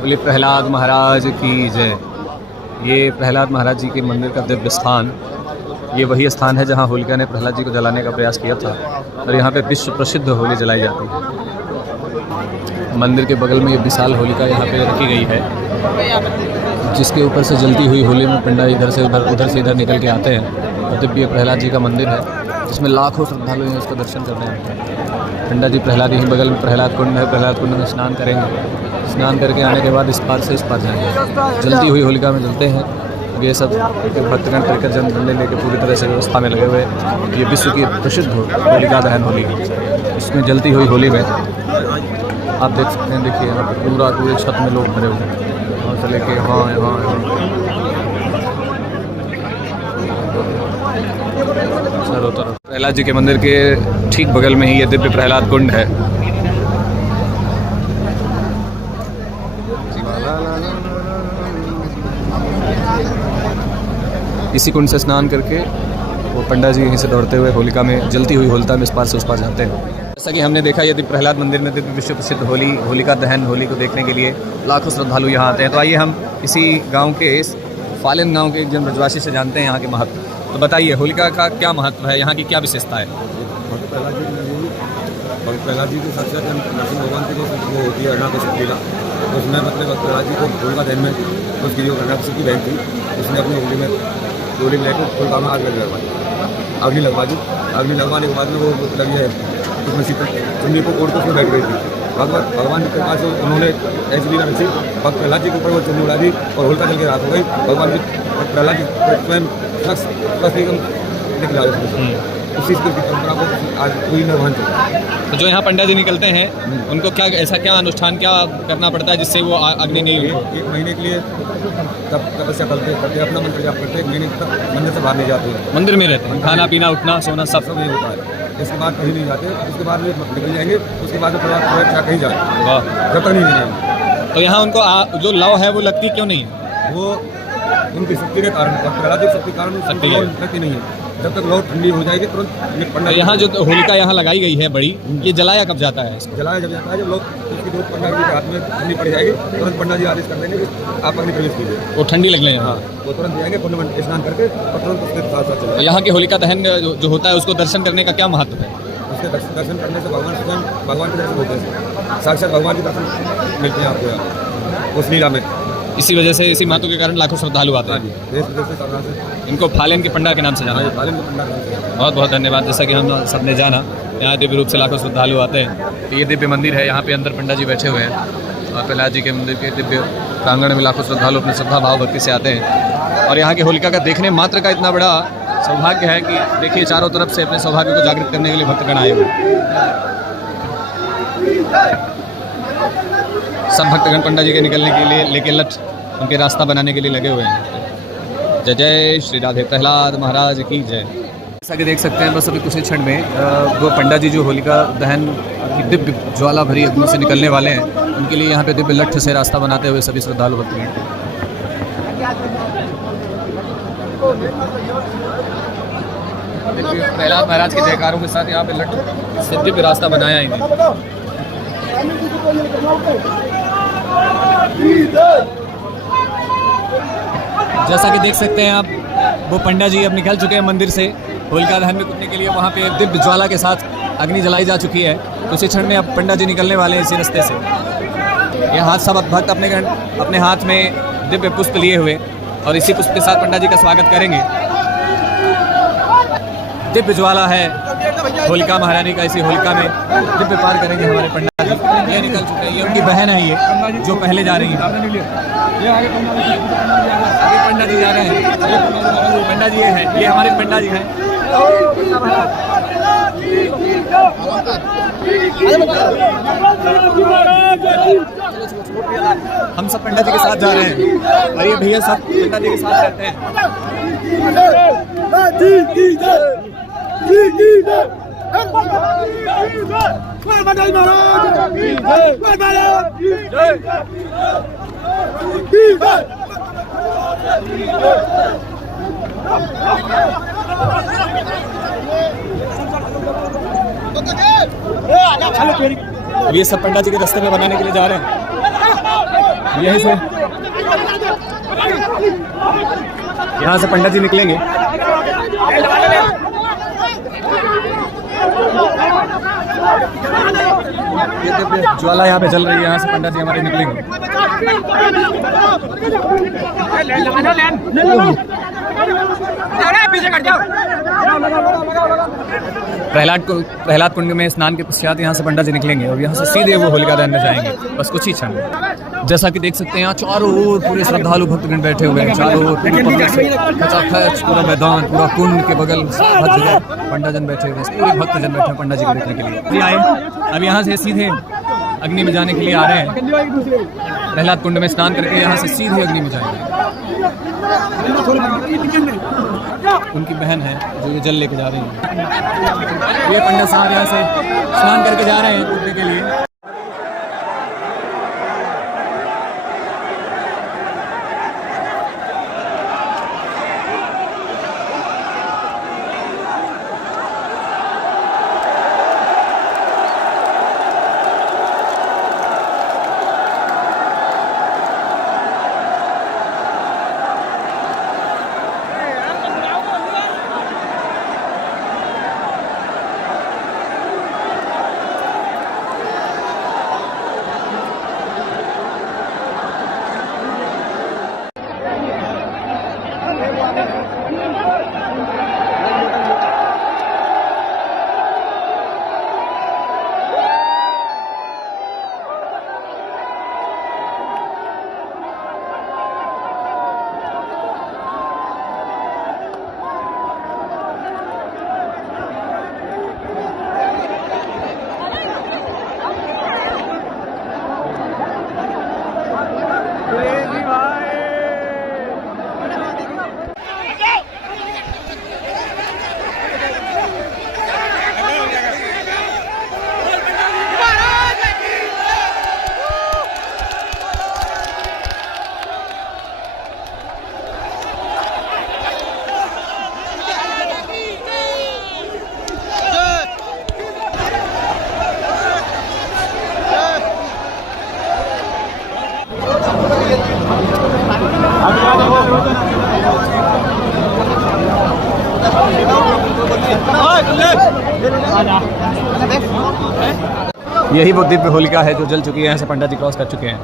बोले प्रहलाद महाराज की जय। ये प्रहलाद महाराज जी के मंदिर का दिव्य स्थान, ये वही स्थान है जहाँ होलिका ने प्रहलाद जी को जलाने का प्रयास किया था और यहाँ पे विश्व प्रसिद्ध होली जलाई जाती है। मंदिर के बगल में ये विशाल होलिका यहाँ पे रखी गई है, जिसके ऊपर से जलती हुई होली में पिंडा इधर से उधर से इधर निकल के आते हैं। और दिव्य प्रहलाद जी का मंदिर है जिसमें लाखों श्रद्धालु हैं उसका दर्शन करने आते हैं। पिंडा जी प्रहलाद यहीं बगल में प्रहलाद कुंड है, प्रहलाद कुंड में स्नान करेंगे। स्नान करके आने के बाद इस पार से इस पार जाएंगे। जलती हुई होलिका में जलते हैं ये सब भक्तगण परिकर जन डंडे लेके पूरी तरह से व्यवस्था में लगे हुए। ये विश्व की प्रसिद्ध होलिका दहन होली, इसमें जलती हुई होली में आप देख सकते हैं। देखिए यहाँ पर पूरे छत में लोग भरे हुए हैं और से लेके यहाँ चारों तरफ। प्रहलाद जी के मंदिर के ठीक बगल में ही ये दिव्य प्रहलाद कुंड है। इसी कुंड से स्नान करके वो पंडा जी यहीं से दौड़ते हुए होलिका में, जलती हुई होलिका में इस पार से उस पार जाते हैं। जैसा कि हमने देखा यदि प्रहलाद मंदिर में दिव्य विश्व प्रसिद्ध होलिका दहन होली को देखने के लिए लाखों श्रद्धालु यहाँ आते हैं। तो आइए हम इसी गांव के, इस फालिन गांव के जन ब्रजवासी से जानते हैं यहाँ के महत्व। तो बताइए होलिका का क्या महत्व है, यहाँ की क्या विशेषता है? प्रहलाद जी के साथ साथ नरसिंह भगवान की जो वो होती है अरुणाकशक्ति लीला, उसमें मतलब प्रहलाद जी को होलिका दहन में उसकी जो अरुणाकशक्ति बहन थी उसने अपनी होली में लेकर होलिका में आग लगवाई, अग्नि लगवा दी। अग्नि लगवाने के बाद में वो लगी है उसमें चुन्नी को ओढ़ कर उसमें बैठ गई थी। भगवान के पास उन्होंने ऐसी लीला रची, प्रहलाद जी के ऊपर वो चुन्नी उड़ा दी और होलिका जल के रात हो गई। भगवान जी प्रहलाद जी स्वयं निकला उसी परंपरा को आज पूरी निर्वहन चलता है। तो जो यहाँ पंडा जी निकलते हैं उनको क्या ऐसा क्या अनुष्ठान क्या करना पड़ता है जिससे वो अग्नि नहीं? एक महीने के लिए तब तपस्या करते अपना मंत्र जाप करते, एक महीने तक मंदिर से बाहर नहीं जाते हैं, मंदिर में रहते हैं, खाना पीना उठना सोना सब नहीं होता है। इसके बाद कहीं नहीं जाते, उसके बाद में निकल जाएंगे, उसके बाद में कहीं जाए जब तक नहीं जाएंगे। तो यहाँ उनको जो लौ है वो लगती क्यों नहीं है? वो उनकी शक्ति के कारण, प्रहलाद शक्ति कारण लगती नहीं है। जब तक लोग ठंडी हो जाएगी तुरंत पंडा। यहाँ जो होलिका यहाँ लगाई गई है बड़ी, ये जलाया कब जाता है? जलाया जब जाता है जब लोग उसकी धूप पंडा जी के हाथ में ठंडी पड़ जाएगी, तुरंत पंडा जी आदेश कर देंगे कि आप अपनी प्रवेश कीजिए, वो ठंडी लगने। हाँ, वो तुरंत जाएंगे पुण्य स्नान करके और तुरंत उसके साथ साथ चले। यहाँ की होलिका दहन जो होता है उसको दर्शन करने का क्या महत्व है? उसके दर्शन करने से भगवान के दर्शन होते हैं, साक्षात भगवान के दर्शन मिलते हैं आपको उस लीला में। इसी वजह से, इसी महत्व के कारण लाखों श्रद्धालु आते हैं। इनको फालिन के पंडा के नाम से जाना। बहुत बहुत धन्यवाद। जैसा कि हम सब ने जाना, यहाँ दिव्य रूप से लाखों श्रद्धालु आते हैं। तो ये दिव्य मंदिर है, यहाँ पे अंदर पंडा जी बैठे हुए हैं और प्रहलाद जी के मंदिर के दिव्य प्रांगण में लाखों श्रद्धालु अपने श्रद्धा भाव भक्ति से आते हैं। और यहाँ की होलिका का देखने मात्र का इतना बड़ा सौभाग्य है कि देखिए चारों तरफ से अपने सौभाग्य को जागृत करने के लिए भक्तगण आए हुए। सब भक्तगण पंडा जी के निकलने के लिए लेके लठ उनके रास्ता बनाने के लिए लगे हुए हैं। जय जय श्री राधे प्रहलाद महाराज की जय। जैसा कि देख सकते हैं बस अभी कुछ ही क्षण में वो पंडा जी जो होलिका दहन की दिव्य ज्वाला भरी अग्नि से निकलने वाले हैं, उनके लिए यहाँ पे दिव्य लठ से रास्ता बनाते हुए सभी श्रद्धालु भक्तगण देखिए प्रहलाद महाराज के जयकारों के साथ यहाँ पे लठ से दिव्य रास्ता बनाया ही नहीं। जैसा कि देख सकते हैं आप, वो पंडा जी अब निकल चुके हैं मंदिर से होलिका दहन में कूदने के लिए। वहाँ पे दिव्य ज्वाला के साथ अग्नि जलाई जा चुकी है। उसी क्षण में अब पंडा जी निकलने वाले हैं इसी रास्ते से। ये हाथ सब भक्त अपने हाथ में दिव्य पुष्प लिए हुए और इसी पुष्प के साथ पंडा जी का स्वागत करेंगे। दिव्य ज्वाला है होलिका महारानी का, इसी होलिका में दिव्य पार करेंगे हमारे पंडा जी। ये निकल चुके हैं, ये उनकी बहन है, ये जो पहले जा रही है। आगे पंडा जी जा रहे हैं, पंडा जी है, ये हमारे पंडा जी हैं। हम सब पंडा जी के साथ जा रहे हैं और ये भैया सब पंडा जी के साथ रहते हैं। अब ये सब पंडा जी के रास्ते में बनाने के लिए जा रहे हैं। यहीं से यहाँ से पंडित जी निकलेंगे। ज्वाला यहाँ पे जल रही है, यहाँ से पंडित जी हमारे निकलेंगे। प्रहलाद कुंड में स्नान के पश्चात यहाँ से पंडित जी निकलेंगे और यहाँ से सीधे वो होलिका दहन में जाएंगे, बस कुछ ही क्षण में। जैसा कि देख सकते हैं यहाँ चारों ओर पूरे श्रद्धालु भक्तगण बैठे हुए हैं, चारों ओर खचाखच पूरा मैदान, पूरा कुंड के बगल हर जगह पंडित जन बैठे हुए हैं, पूरे भक्तजन बैठे हैं पंडित जी को देखने के लिए। आए अब यहाँ से सीधे अग्नि में जाने के लिए आ रहे हैं। प्रहलाद कुंड में स्नान करके यहाँ से सीधे अग्नि में जाएंगे। उनकी बहन है जो ये जल लेके जा रही है। ये पंडित साहब यहाँ से स्नान करके जा रहे हैं कुंड के लिए। यही वो दिव्य होलिका है जो जल चुकी है, यहाँ से पंडित जी क्रॉस कर चुके हैं।